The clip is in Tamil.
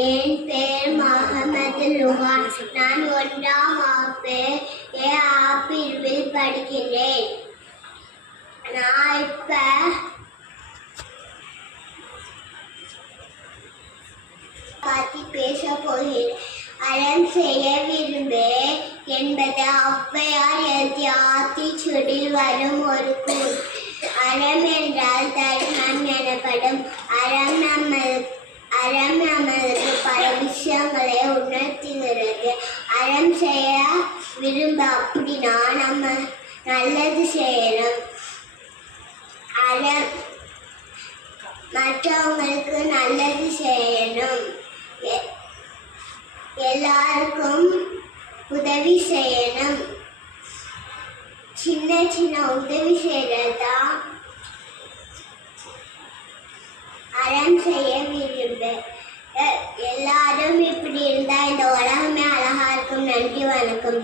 என் பேர் முகமது லுஹான். நான் 1ஆம் வகுப்பு பிரிவில் படிக்கிறேன். நான் இப்ப பற்றி பேச போகிறேன். அறம் செய்ய விரும்பு என்பது ஔவையார் எழுதிய ஆத்திச்சூடியில் வரும் ஒரு கூறு. அறம் என்றால் தர்மம் எனப்படும். அறம் நமக்கு பல விஷயங்களை உணர்த்துகிறது. அறம் செய்ய விரும்ப அப்படின்னா நம்ம நல்லது செய்யணும். அறம் மற்றவங்களுக்கு நல்லது செய்யணும். எல்லாருக்கும் உதவி செய்யணும். சின்ன சின்ன உதவி செய்யறதா அறம் செய்ய விரும்பு. எல்லாரும் இப்படி இருந்தா இந்த உலகமே அழகா இருக்கும். நன்றி, வணக்கம்.